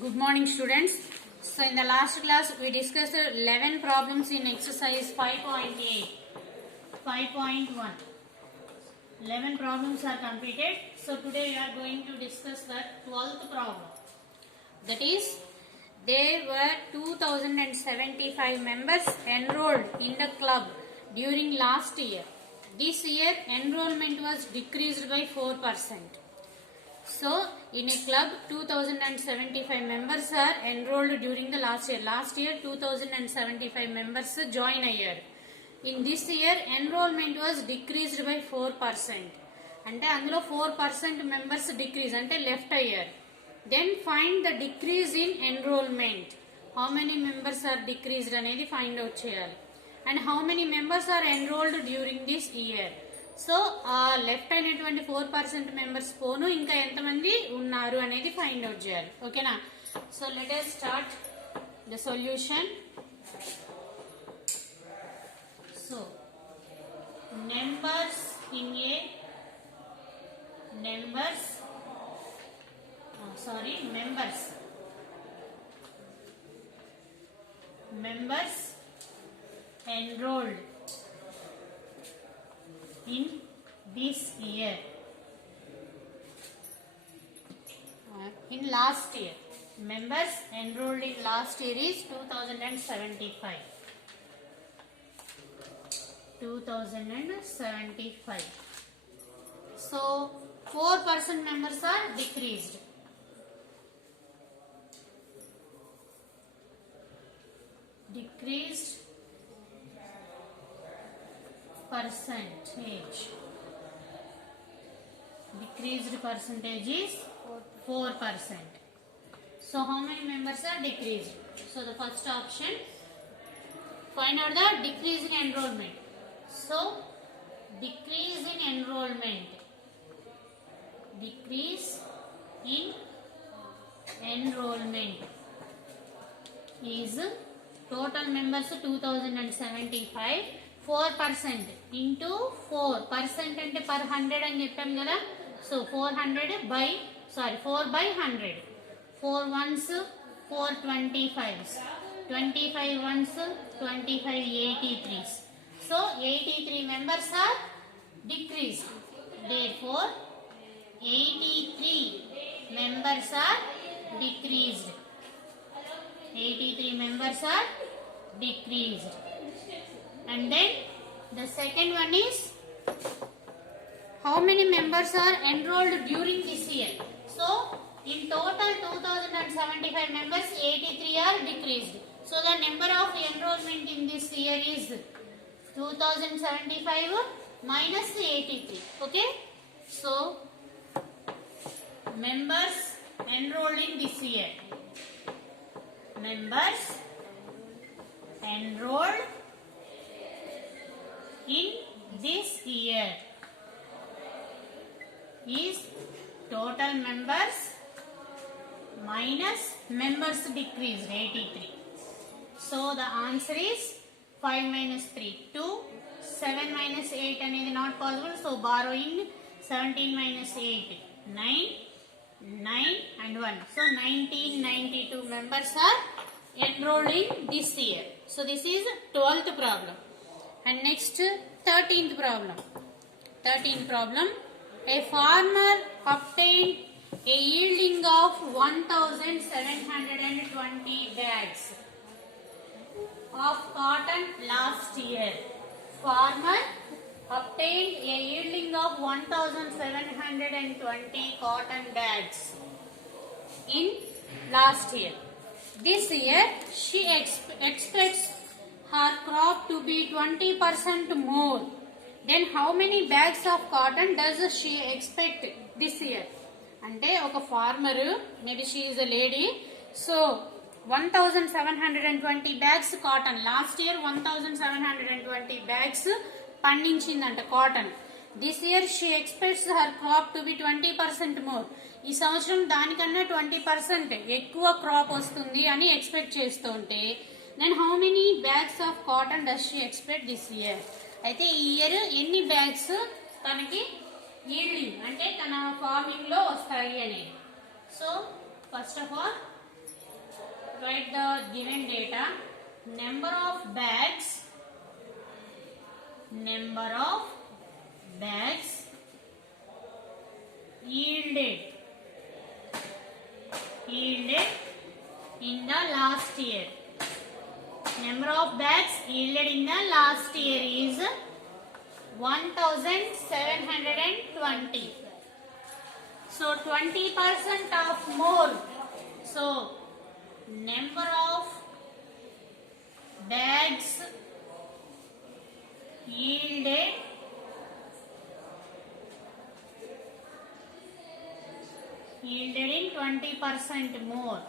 Good morning, students. So in the last class we discussed 11 problems in exercise 5.8, 5.1. 11 problems are completed. So today we are going to discuss the 12th problem. That is, there were 2075 members enrolled in the club during last year. This year enrollment was decreased by 4%. So, in a club, 2075 members are enrolled during the last year. Last year, 2075 members join a year. In this year, enrollment was decreased by 4%. అంటే అందులో 4% members decrease అంటే left a year. Then find the decrease in enrollment. How many members are decreased అనేది find out చేయాలి. And how many members are enrolled during this year. So ఆ left అయినటువంటి 4% members పోను ఇంకా ఎంతమంది ఉన్నారు అనేది ఫైండ్ అవుట్ చేయాలి. ఓకేనా? So let us start the solution. So members in a members enrolled in this year, in last year, members enrolled in last year is 2075. So 4% members are decreased. Decreased percentage. Decreased percentage is 4%. So how many members are decreased? So the first option, find out the decrease in enrollment. So decrease in enrollment. Decrease in enrollment is total members 2075. 4% into 4% అంటే per 100 అని చెప్పాం కదా. So 4 by 100. 4 ones 4 25s, 25 ones 25 83s. So 83 members are decreased. Therefore 83 members are decreased. 83 members are decreased. And then the second one is how many members are enrolled during this year. So in total 2075 members, 83 are decreased. So the number of enrollment in this year is 2075 minus 83. Okay. So members enrolled in this year. Members enrolled in this year is total members minus members decreased 83. So the answer is 5 minus 3 2, 7 minus 8 అనేది not possible. So borrowing 17 minus 8 9 and 1. So 1992 members are enrolled in this year. So this is 12th problem. And next 13th problem. A farmer obtained a yielding of 1720 bags of cotton last year. Farmer obtained a yielding of 1720 cotton bags in last year. This year she expects her crop to be 20% more. Then how many bags of cotton does she expect this year? అంటే ఒక farmer, maybe she is a lady. So 1720 bags cotton last year 1720 bags పండించిందంట cotton. This year she expects her crop to be 20% more. ఈ సంవత్సరం దానికన్నా 20% ఎక్కువ crop వస్తుంది అని expect చేస్తుంటే then how many bags of cotton does she expect this year? అయితే ఈ ఇయర్ ఎన్ని బ్యాగ్స్ తనకి yielding అంటే తన ఫార్మింగ్ లో వస్తాయి అనేది. So first of all write the given data. Number of bags yielded in the last year. Number of bags yielded in the last year is 1720. So 20% of more. So number of bags yielded in 20% more.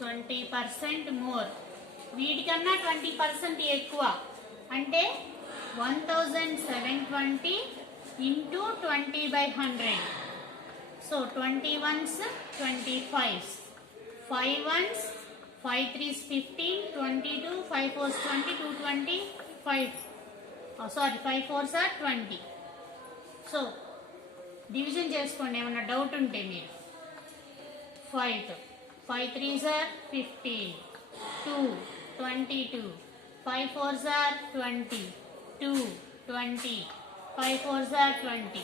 20% more. వీటికన్నా 20% ఎక్కువ అంటే 1720 into 20/100. So 20 ones 25s, 5 ones 5 3s 15, 22, 5 4s 20, 220, 5 4s are 20. So division చేసుకోండి ఏమన్నా doubt ఉంటే మీరు. 5 3s are 15, 2 22, 5 4s are 20, 2 20, 5 4s are 20.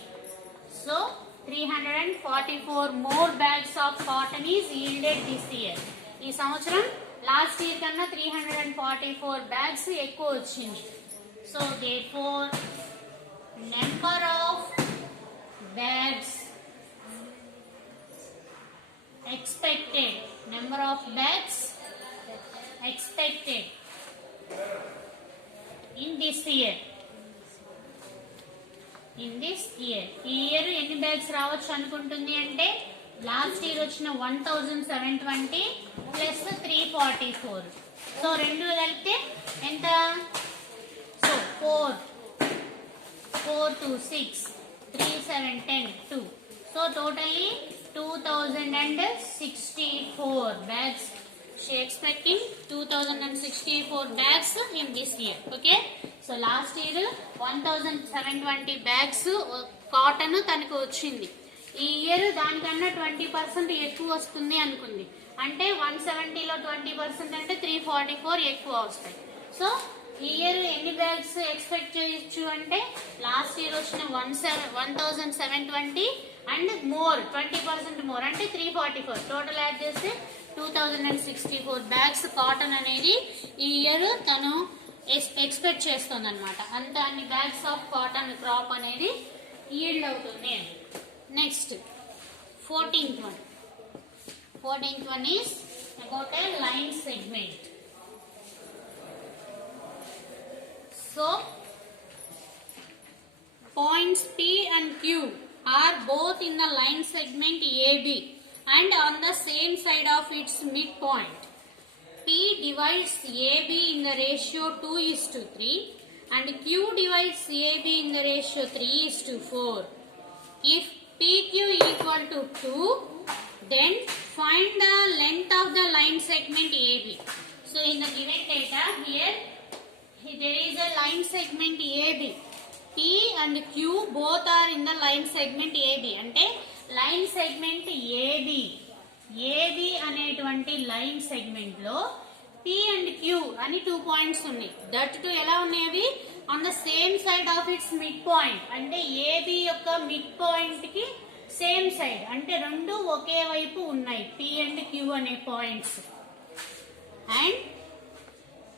So 344 more bags of cotton is yielded this year. ఈ సంవత్సరం last year కన్నా 344 bags ఎక్కువ వచ్చింది. So therefore number of bags expected in this year. ఈ ఇయర్ ఎన్ని బ్యాగ్స్ రావచ్చు అనుకుంటుంది అంటే లాస్ట్ ఇయర్ వచ్చిన 1720 ప్లస్ 344. సో రెండు కలిపితే ఎంత? So 4 2 6 3 7 10 2. So totally 2064 bags. She expecting 2064 bags in this year. Okay. So last year 1720 bags cotton తనకు వచ్చింది. ఈ ఇయర్ దానికన్నా 20% ఎక్కువ వస్తుంది అనుకుంది. అంటే 170లో 20% అంటే 344 ఎక్కువ వస్తాయి. సో ఈ ఇయర్ ఎన్ని బ్యాగ్స్ ఎక్స్పెక్ట్ చేయొచ్చు అంటే లాస్ట్ ఇయర్ వచ్చిన 1720 అండ్ మోర్ 20% మోర్ అంటే 344. టోటల్ యాడ్ చేస్తే 2064 బ్యాగ్స్ కాటన్ అనేది ఈ ఇయర్ తను ఎక్స్పెక్ట్ చేస్తుంది అనమాట. అంత అన్ని బ్యాగ్స్ ఆఫ్ కాటన్ క్రాప్ అనేది ఈల్డ్ అవుతుంది. Next 14th one is about a line segment. So points P and Q are both in the line segment AB and on the same side of its midpoint. P divides AB in the ratio 2:3 and Q divides AB in the ratio 3:4. If PQ equal to 2, then find the length of the line segment AB. So in the given data here there is a line segment AB. P and Q both are in the line segment AB. అంటే line segment AB అనేటువంటి line segment లో P and Q అని 2 points ఉన్నాయి. That to ఎలా ఉన్నాయి అవి on the same side of it's mid point. అంటే AB యొక్క మిడ్ పాయింట్ కి సేమ్ సైడ్ అంటే రెండు ఒకే వైపు ఉన్నాయి P and Q అనే points. And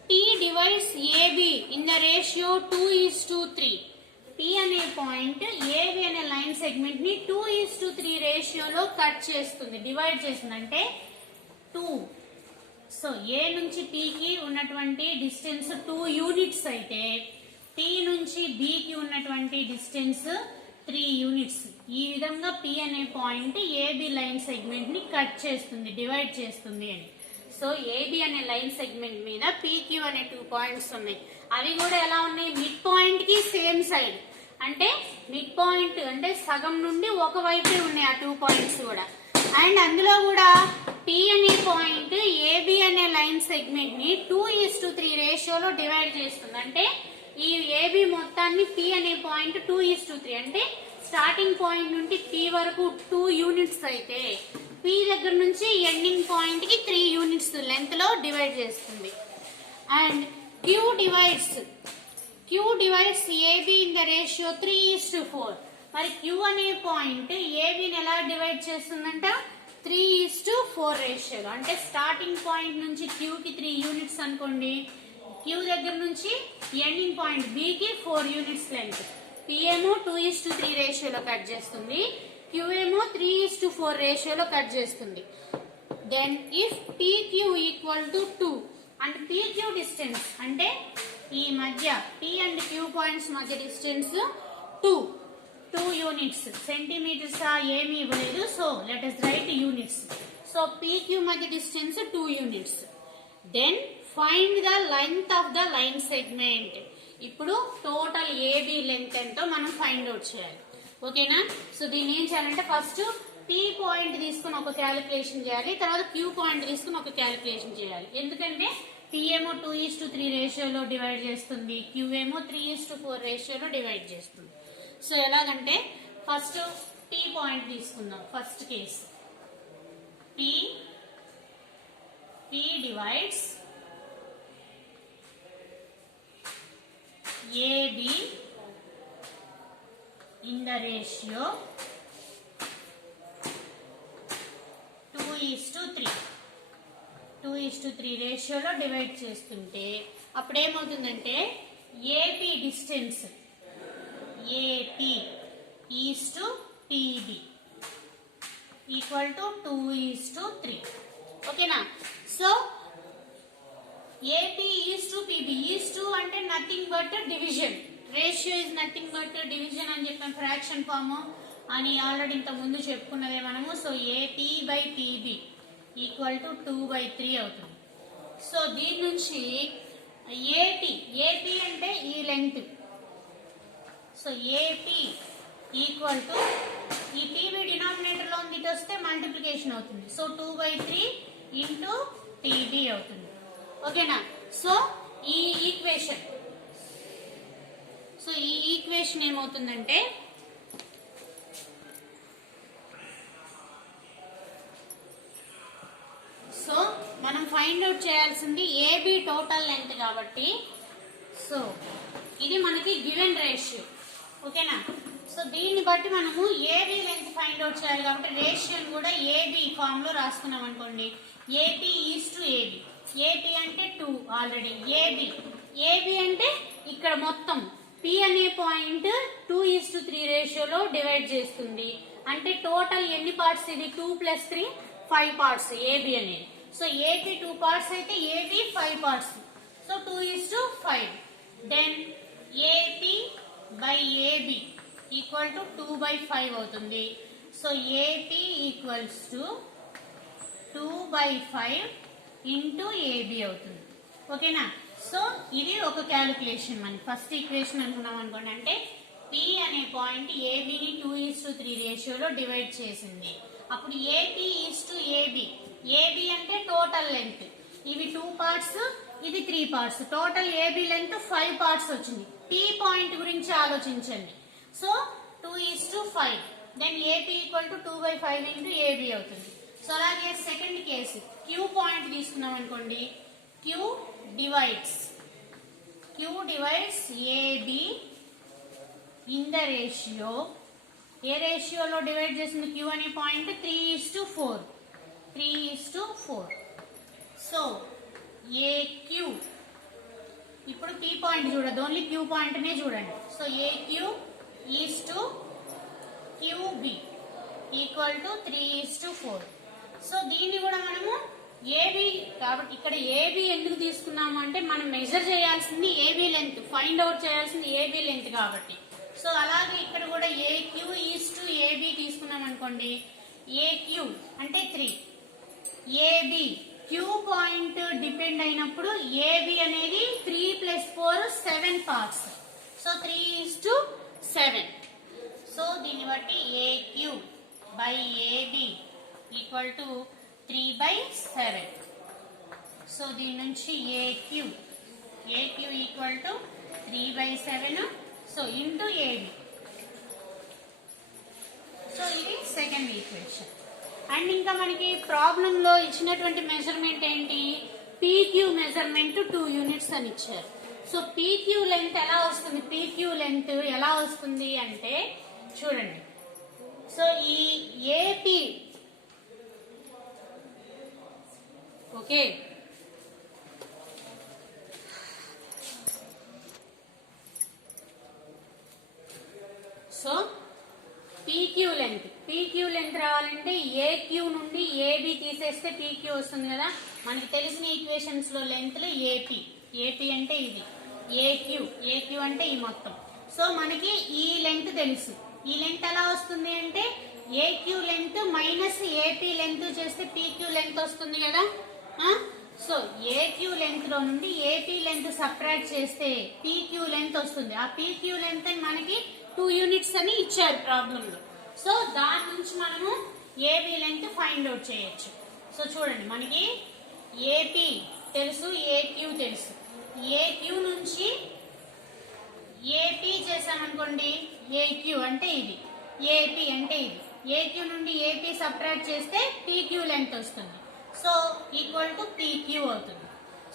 P divides AB in the ratio 2:3. P అనే పాయింట్ AB అనే లైన్ సెగ్మెంట్ ని 2:3 రేషియోలో కట్ చేస్తుంది, డివైడ్ చేస్తుంది. అంటే 2. సో A నుంచి P కి ఉన్నటువంటి డిస్టెన్స్ 2 యూనిట్స్ అయితే P నుంచి B కి ఉన్నటువంటి డిస్టెన్స్ 3 యూనిట్స్. ఈ విధంగా P అనే పాయింట్ AB లైన్ సెగ్మెంట్ ని కట్ చేస్తుంది, డివైడ్ చేస్తుంది అని. సో AB అనే లైన్ సెగ్మెంట్ మీద PQ అనే 2 పాయింట్స్ ఉన్నాయి. అవి కూడా ఎలా ఉన్నాయి? మిడ్ పాయింట్ కి సేమ్ సైడ్. అంటే మిడ్ పాయింట్ అంటే సగం నుండి ఒకవైపే ఉన్నాయి ఆ 2 పాయింట్స్ కూడా. అండ్ అందులో కూడా P అనే పాయింట్ AB అనే లైన్ సెగ్మెంట్ ని 2:3 రేషియోలో డివైడ్ చేస్తుంది. అంటే ఈ AB మొత్తాన్ని P అనే పాయింట్ 2:3 అంటే స్టార్టింగ్ పాయింట్ నుండి P వరకు 2 యూనిట్స్ అయితే P దగ్గర నుంచి ఎండింగ్ పాయింట్ కి 3 యూనిట్స్ లెంత్ లో డివైడ్ చేస్తుంది. And Q divides AB in the ratio 3:4. మరి Q అనే పాయింట్ AB ని ఎలా డివైడ్ చేస్తుందంట 3:4 రేషియోలో. అంటే స్టార్టింగ్ పాయింట్ నుంచి Q కి 3 యూనిట్స్ అనుకోండి, Q దగ్గర నుంచి ఎండింగ్ పాయింట్ B కి 4 యూనిట్స్ లెంత్. P ఏమో 2:3 రేషియోలో కట్ చేస్తుంది, Q ఏమో 3:4 రేషియోలో కట్ చేస్తుంది. Then if PQ equal to 2 and PQ distance అంటే ఈ మధ్య P అండ్ Q పాయింట్స్ మధ్య డిస్టెన్స్ 2 యూనిట్స్. సెంటీమీటర్స్ ఏమీ ఇవ్వలేదు, so let us write units. So PQ మధ్య distance 2 units. Then find the length of the line segment. ఇప్పుడు total AB length ఎంతో మనం ఫైండ్ అవుట్ చేయాలి. ఓకేనా? సో దీన్ని ఏం చేయాలంటే ఫస్ట్ P పాయింట్ తీసుకుని ఒక క్యాలిక్యులేషన్ చేయాలి, తర్వాత Q పాయింట్ తీసుకుని ఒక క్యాలిక్యులేషన్ చేయాలి. ఎందుకంటే P ఏమో 2:3 రేషియోలో డివైడ్ చేస్తుంది, Q ఏమో 3:4 రేషియోలో డివైడ్ చేస్తుంది. సో ఎలాగంటే ఫస్ట్ P పాయింట్ తీసుకుందాం. First case P divides AB in the ratio 2:3. 2:3 రేషియోలో డివైడ్ చేస్తుంటే అప్పుడు ఏమవుతుందంటే AP distance AP is to PB equal to 2:3. ఓకేనా? So AP is to PB. Is to అంటే nothing but division, ratio is nothing but division అని చెప్పాం, fraction form అని already ఇంత ముందు చెప్పుకున్నదే మనము. So AP by PB equal to 2/3 అవుతుంది. So దీని నుంచి AP అంటే ఈ length. So AP equal to ఈ PB డినామినేటర్ లో ఉంది, ఇటు వస్తే మల్టిప్లికేషన్ అవుతుంది. సో 2/3 ఇంటూ PB అవుతుంది. ఓకేనా? సో ఈ ఈక్వేషన్ ఏమవుతుందంటే సో మనం ఫైండ్ అవుట్ చేయాల్సింది AB టోటల్ లెంత్ కాబట్టి, సో ఇది మనకి గివెన్ రేషియో. ఓకేనా? సో దీన్ని బట్టి మనము AB లెంత్ ఫైండ్ అవుట్ చేయాలి కాబట్టి రేషియోని కూడా AB ఫామ్ లో రాసుకున్నాం అనుకోండి. AP is to AB. AP అంటే 2 ఆల్రెడీ. AB అంటే ఇక్కడ మొత్తం P అనే పాయింట్ 2:3 రేషియోలో డివైడ్ చేస్తుంది. అంటే టోటల్ ఎన్ని పార్ట్స్ ఇది? 2 + 3 5 పార్ట్స్ AB అనేది. సో AP 2 పార్ట్స్ అయితే AB 5 parts. So 2:5. Then AP by AB equal to 2/5 అవుతుంది. So AP equals to 2/5 into AB అవుతుంది. ఓకేనా? సో ఇది ఒక క్యాలిక్యులేషన్. మనకి ఫస్ట్ ఈక్వేషన్ అనుకున్నాం అనుకోండి, అంటే P అనే పాయింట్ ABని 2:3 రేషియోలో డివైడ్ చేసింది. అప్పుడు AP is to AB. AB అంటే టోటల్ లెంత్. ఇవి 2 పార్ట్స్, ఇది 3 parts. Total AB length 5 parts వచ్చింది. P పాయింట్ గురించి ఆలోచించండి. So 2:5. Then AP equal to 2/5 into AB అవుతుంది. సో అలాగే సెకండ్ కేసు Q పాయింట్ తీసుకున్నాం అనుకోండి, Q divides AB in the ratio. ఏ రేషియోలో డివైడ్ చేసింది Q అనే పాయింట్? 3:4. సో AQ, ఇప్పుడు P పాయింట్ చూడదు, ఓన్లీ Q పాయింట్ నే చూడండి. So AQ is to QB equal to 3:4. So దీన్ని కూడా మనము AB కాబట్టి ఇక్కడ AB ఎందుకు తీసుకున్నాము అంటే మనం మెజర్ చేయాల్సింది AB లెంత్, ఫైండ్ అవుట్ చేయాల్సింది AB లెంత్ కాబట్టి. సో అలాగే ఇక్కడ కూడా AQ ఈజ్ టు AB తీసుకున్నాం అనుకోండి. AQ అంటే 3, AB Q పాయింట్ డిపెండ్ అయినప్పుడు AB అనేది 3 + 4 7 పార్ట్స్. సో 3:7. సో దీన్ని బట్టి AQ by AB equal to 3/7. So దీని నుంచి AQ equal to 3/7. So into AB. So ఇది సెకండ్ ఈక్వేషన్. అండ్ ఇంకా మనకి ప్రాబ్లంలో ఇచ్చినటువంటి మెజర్మెంట్ ఏంటి, పీక్యూ మెజర్మెంట్ 2 యూనిట్స్ అని ఇచ్చారు. సో పీక్యూ లెంత్ ఎలా వస్తుంది, పీక్యూ లెంత్ ఎలా వస్తుంది అంటే చూడండి. సో ఈ AP okay, so PQ length రావాలంటే ఏక్యూ నుండి ఏబి తీసేస్తే పీక్యూ వస్తుంది కదా. మనకి తెలిసిన ఈక్వేషన్స్ లో లెంత్ ఏపీ అంటే ఇది, ఏక్యూ అంటే ఈ మొత్తం. సో మనకి ఈ లెంత్ తెలుసు. ఈ లెంత్ ఎలా వస్తుంది అంటే AQ length minus AP length చేస్తే పీక్యూ లెంత్ వస్తుంది కదా. సో ఏక్యూ లెంత్ లో నుండి ఏపీ లెంత్ సబ్ట్రాక్ట్ చేస్తే పీక్యూ లెంత్ వస్తుంది. ఆ పీక్యూ లెంత్ మనకి 2 యూనిట్స్ అని ఇచ్చారు ప్రాబ్లం లో. సో దాని నుంచి మనము ఏబీ లెంత్ ఫైండ్ అవుట్ చేయొచ్చు. సో చూడండి, మనకి ఏపీ తెలుసు, ఏక్యూ తెలుసు. ఏక్యూ నుంచి ఏపీ చేసామనుకోండి, ఏక్యూ అంటే ఇది, ఏపీ అంటే ఇది. ఏక్యూ నుండి ఏపీ సబ్ట్రాక్ట్ చేస్తే పీక్యూ లెంత్ వస్తుంది. సో ఈక్వల్ టు పీక్యూ అవుతుంది.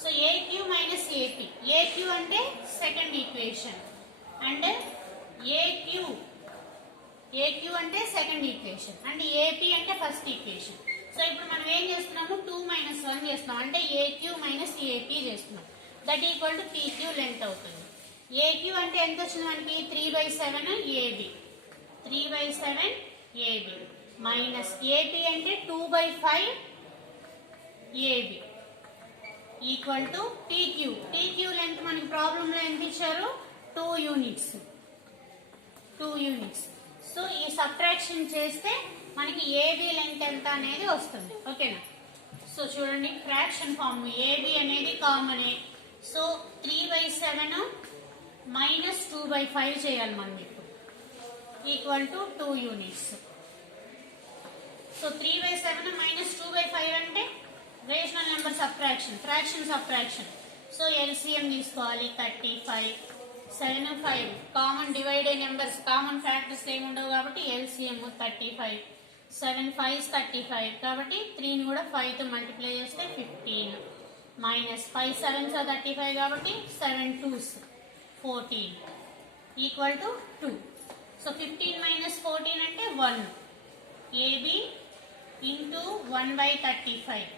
So AQ minus AP, AQ అంటే సెకండ్ ఈక్వేషన్ అండ్ ఏక్యూ అంటే సెకండ్ ఈక్వేషన్ అండ్ ఏపీ అంటే ఫస్ట్ ఈక్వేషన్. సో ఇప్పుడు మనం ఏం చేస్తున్నాము, 2 - 1 చేస్తున్నాం అంటే ఏక్యూ మైనస్ ఏపీ చేస్తున్నాం. That equal to PQ length అవుతుంది. ఏక్యూ అంటే ఎంత వచ్చింది మనకి, 3/7 ఏబి, 3/7 ఏబి మైనస్ ఏపీ అంటే 2/5 AB equal to PQ. PQ length మనకి ప్రాబ్లం లో ఎంత ఇచ్చారు, 2 యూనిట్స్. సో ఈ సబ్ట్రాక్షన్ చేస్తే మనకి ఏబి లెంత్ ఎంత అనేది వస్తుంది. ఓకేనా. సో చూడండి, ఫ్రాక్షన్ ఫార్మ్ ఏబి అనేది కామన్. సో 3/7 మైనస్ 2/5 చేయాలి మనం ఇప్పుడు, equal to 2 units. So 3/7 minus 2/5 అంటే rational number subtraction, fraction subtraction. So LCM తీసుకోవాలి, 35, 7, 5 common divide numbers, common factors ఏమి ఉండవు కాబట్టి ఎల్సిఎం 35, 7 5s 35 కాబట్టి 3ని కూడా 5 తో మల్టిప్లై చేస్తే 15 మైనస్ 5 7s 35 కాబట్టి 7 2s 14 equal to 2. So 15 minus 14 అంటే 1. AB into 1/35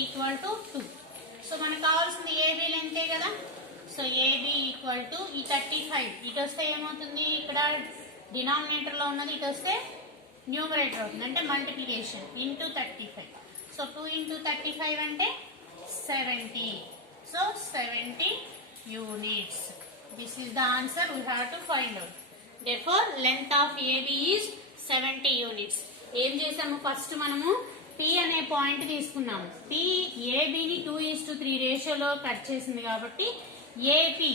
equal to 2. So మనకు కావాల్సింది ఏబి లెంతే కదా. సో ఏబి ఈక్వల్ టు ఈ 35 ఇటు వస్తే ఏమవుతుంది, ఇక్కడ డినామినేటర్ లో ఉన్నది ఇటు వస్తే న్యూమరేటర్ అవుతుంది, అంటే మల్టిప్లికేషన్ ఇంటూ 35. సో 2 into 35 అంటే 70. So 70 units. This is the answer we have to find out. therefore length of AB is 70 units. ఏం చేసాము, ఫస్ట్ మనము P అనే పాయింట్ తీసుకున్నాము. P ఏబిని 2:3 రేషియోలో కట్ చేసింది కాబట్టి ఏపీ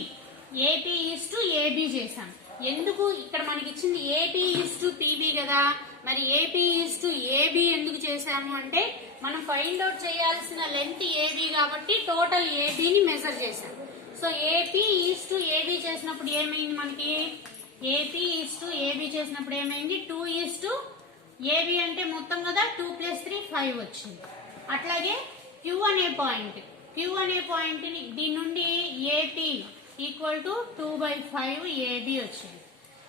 ఏబి చేసాం. ఎందుకు ఇక్కడ మనకి ఇచ్చింది ఏపీ/పిబి కదా, మరి ఏపీ/ఏబి ఎందుకు చేసాము అంటే మనం ఫైండ్ అవుట్ చేయాల్సిన లెంత్ ఏబి కాబట్టి టోటల్ ఏబిని మెజర్ చేసాం. సో ఏపీ/ఏబి చేసినప్పుడు ఏమైంది, మనకి ఏపీ/ఏబి చేసినప్పుడు ఏమైంది, 2:ఏబి అంటే మొత్తం కదా, 2 + 3 5 వచ్చింది. అట్లాగే క్యూ అనే పాయింట్ ని దీని నుండి ఏపీ ఈక్వల్ టు 2/5 ఏబి వచ్చింది.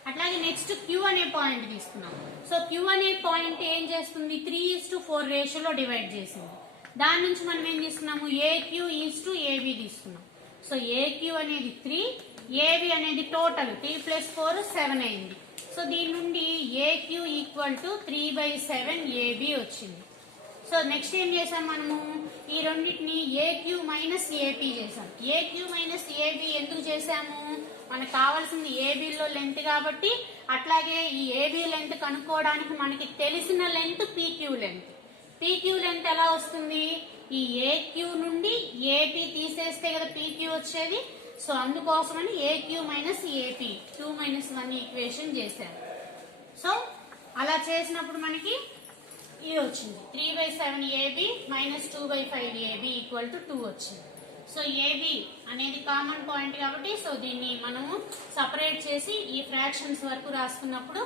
అట్లాగే నెక్స్ట్ క్యూ అనే పాయింట్ తీసుకున్నాం. సో క్యూ అనే పాయింట్ ఏం చేస్తుంది, 3:4 రేషియోలో డివైడ్ చేసింది. దాని నుంచి మనం ఏం తీసుకున్నాము, ఏక్యూ/ఏబి తీసుకున్నాం. సో ఏక్యూ అనేది 3, ఏబి అనేది టోటల్ 3 + 4 7 అయింది. సో దీని నుండి ఏక్యూ ఈక్వల్ టు 3/7 ఏబి వచ్చింది. సో నెక్స్ట్ ఏం చేసాం, మనము ఈ రెండింటిని ఏక్యూ మైనస్ ఏపీ చేసాం. ఏక్యూ మైనస్ ఏబి ఎందుకు చేసాము, మనకు కావాల్సింది ఏబిలో లెంత్ కాబట్టి. అట్లాగే ఈ ఏబి లెంత్ కనుక్కోవడానికి మనకి తెలిసిన లెంత్ పీక్యూ లెంత్ ఎలా వస్తుంది, ఈ ఏక్యూ నుండి ఏపీ తీసేస్తే కదా పీక్యూ వచ్చేది. సో అందుకోసమని ఏక్యూ మైనస్ ఏపీ 2 - 1 ఈక్వేషన్ చేశారు. సో అలా చేసినప్పుడు మనకి ఇది వచ్చింది, 3/7 AB minus 2/5 AB equal to 2 వచ్చింది. సో ఏబి అనేది కామన్ పాయింట్ కాబట్టి సో దీన్ని మనము సపరేట్ చేసి ఈ ఫ్రాక్షన్స్ వరకు రాసుకున్నప్పుడు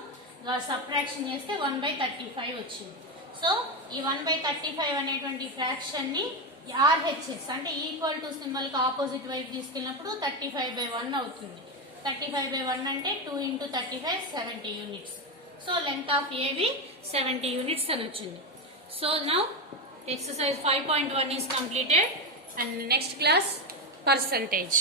సబ్ట్రాక్షన్ చేస్తే 1/35 వచ్చింది. సో ఈ 1/35 అనేటువంటి ఫ్రాక్షన్ ని RHS అంటే ఈక్వల్ టు సింబల్ కి ఆపోజిట్ వైపు తీసుకెళ్ళినప్పుడు 35/1 అవుతుంది. 35/1 అంటే 2 × 35 70 units. So length of AB 70 units అని వచ్చింది. So now exercise 5.1 is completed and next class percentage.